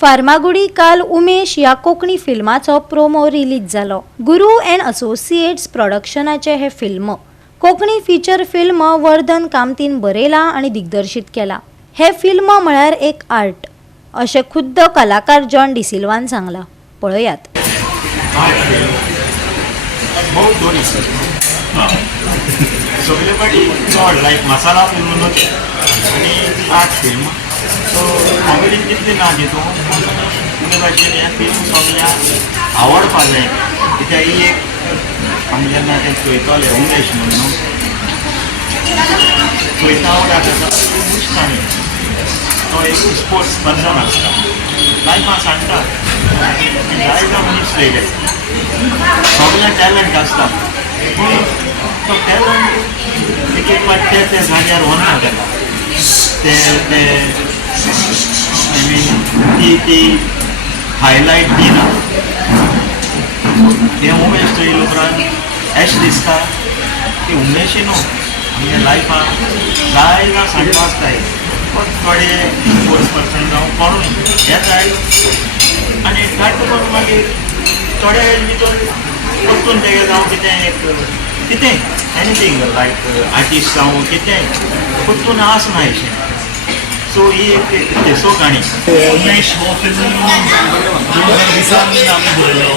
फार्मागुडी काल उमेश ह्या Konkani फिल्माचो promo release जालो। गुरू अँड असोसिएट्स प्रोडक्शनाचे हे film Konkani feature film Vardhan कामतीन बरयला आणि दिग्दर्शित केला। हे फिल्म म्हळ्यार एक आर्ट अशें खुद्द कलाकार जॉन डिसिल्वान सांगला। पळयात। सगळे फाटी चड लायक मसाला फिल्म न्हू आनी आर्ट फिल्म सो कॉमेडीन कितले ना तितून तुमी भाशेन हें फिल्म सगळ्यांक आवडपा जाय कित्याक ही एक आमी जेन्ना तें चोयताले उमेश म्हणून चोयता आसा दिसताली तो एक स्पोर्ट्स पर्सन आसता लायफान सांगता जायतो मनीस येयले सगळ्यांक टॅलंट आसता पूण तो टॅलंट एक एक फावट त्या जाग्यार वना तेका ते आय मीन ती हायलायट दिना तें उमेश चोयले उपरांत अशें दिसता की उमेशी न्हू आमच्या लायफान जायना सांगपा आसताय पण थोडे स्पोर्ट्स पर्सन जावं कोणूय येताय आनी तातूंत मागीर थोडे भितर परतून तेगे जावं कितें एक कितें एनीथींग लायक आर्टिस्ट जावं कितें परतून आसना अशें सो ही एक तेसो काणी उमेश हो फिल्म 2020 आमी बरयलो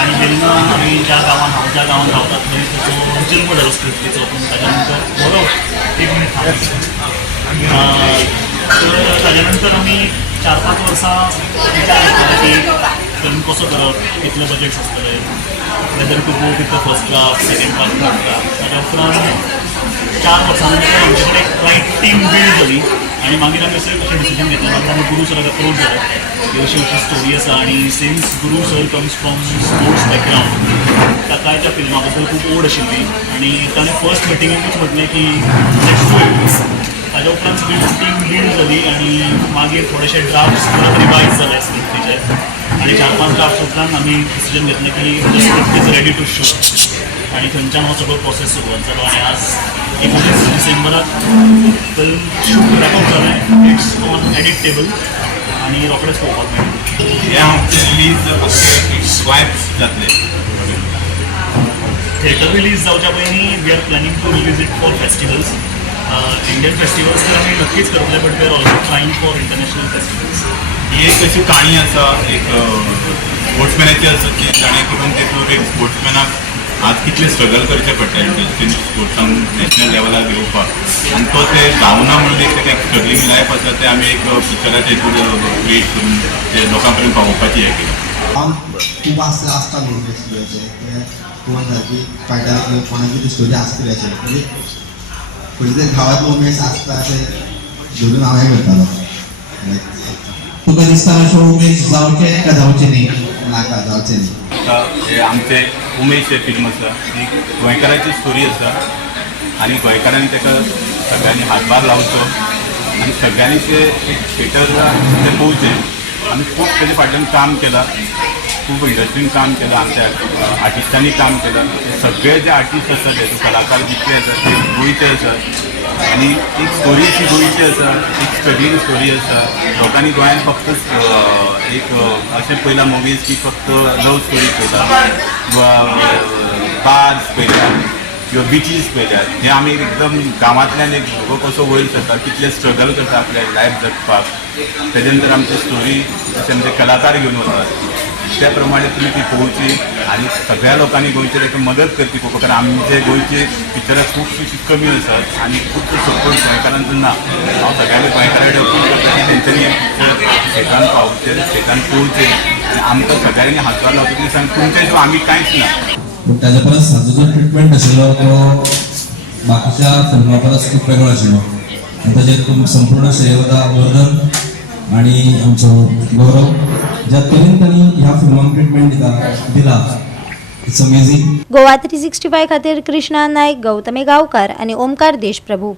आनी तेन्ना आमी ज्या गांवांत हांव ज्या गांवांत रावता थंय ताचो जल्म जालो स्क्रिप्टीचो पूण ताच्या नंतर बरो ट्रिटमेंट तर ताच्या नंतर आमी 4-5 वर्सां विचार केला की फिल्म कसो करप कितले बजेट्स आसतले whether to go with the first class second class third class ताच्या उपरांत 4 वर्सां नंतर आमचे कडेन एक रायट टीम बिल्ड जाली आनी मागीर आमी अशें कशें डिसिजन घेतलें मागीर आमी गुरू सराक अप्रोच जालो ही अशी स्टोरी आसा आनी since Guru sir comes from sports background ताकाय त्या फिल्मा बद्दल खूब ओड आशिल्ली आनी ताणें फर्स्ट मिटिंगेकूच म्हटलें की लेट्स डू इट ताच्या उपरांत सगळी टीम बिल्ड जाली आनी मागीर थोडेशे ड्राफ्ट्स परत रिवायज जाले स्क्रिप्टीचे आनी 4-5 ड्राफ्ट्स उपरांत आमी डिसिजन घेतलें की the script is ready to shoot आनी थंयच्यान हो सगळो प्रोसेस सुरवात जालो आनी आज 19 डिसेंबराक फिल्म शूट रॅपअप जालें इट्स ऑन एडिट टेबल आनी रोखडेंच पळोवपाक मेळटलें हे आमचे रिलीज स्वायप्स जातले थिएटर रिलीज जावच्या पयलीं we are planning to release it for festivals Indian festivals तर आमी नक्कीच करतले but we are also trying for international festivals ही एक अशी काणी आसा एक स्पोर्ट्समॅनाची आसा की जाणें करून तेतून एक स्पोर्ट्समॅनाक आज कितले स्ट्रगल करचे पडटा इंटरनॅशनल स्पोर्ट्सान नॅशनल लेवलार घेवपाक आनी तो ते जावना म्हणून एक स्ट्रगलींग लायफ आसा ते आमी एक पिक्चराचे हितून क्रिएट करून ते लोकां पर्यंत पावोवपाची हें केलां खूब आसता न्हू स्टोरीचे कोण सारकी फायटर कोणाची स्टोरी आसतली अशें म्हणजे पयलीं ते गांवांत उमेश आसता अशें धरून हांव हें करतालो तुका दिसता अशें उमेश जावचें काय जावचें न्ही नाका जावचें न्ही हे आमचे उमेश हे फिल्म आसा ही गोंयकाराची स्टोरी आसा आनी गोंयकारांनी ताका सगळ्यांनी हातभार लावचो आनी सगळ्यांनी ते थिएटर ते पळोवचें आमी खूब तेजे फाटल्यान काम केलां खूब इंडस्ट्रीन काम केलां आमच्या आर्टिस्टांनी काम केलां सगळे जे आर्टिस्ट आसात ते कलाकार जितले आसात ते गोंयचे आसात आनी एक स्टोरी अशी गोंयची आसा एक स्ट्रगलींग स्टोरी आसा लोकांनी गोंयांत फक्त एक अशें पयला मुवीज की फक्त लव स्टोरी पळयता बार्स पळयतात किंवा बिचीस पळयतात हे आमी एकदम गांवांतल्यान एक भुरगो कसो वयर सरता कितले स्ट्रगल करता आपल्या लायफ जगपाक तेजे नंतर आमची स्टोरी अशें आमचे कलाकार घेवन वतात त्या प्रमाणे तुमी ती पळोवची आनी सगळ्या लोकांनी गोंयचेर एक मदत करची पळोवपाक कारण आमचे गोंयचे पिक्चरां खुबशीं कमी आसात आनी खूब सपोर्ट गोंयकारांचो ना हांव सगळ्यांनी गोंयकारा कडेन अपील करता की तेंच्यांनी पिक्चर स्टेटान पावचे स्टेटान पळोवचे आनी आमकां सगळ्यांनी हातभार लावचे की सांग तुमचे जो आमी कांयच ना पूण ताच्या परस हाजो जो ट्रिटमेंट आशिल्लो तो बाकीच्या फिल्मा परस खूब वेगळो आशिल्लो आनी ताचेर संपूर्ण श्रेय वता वर्धन आनी आमचो गौरव ज्या तरेन तांणी ह्या फिल्माक ट्रिटमेंट दिला इट्स अमेझींग। गोवा 365 खातीर कृष्णा नायक, गौतमी गांवकार आनी ओमकार देशप्रभू।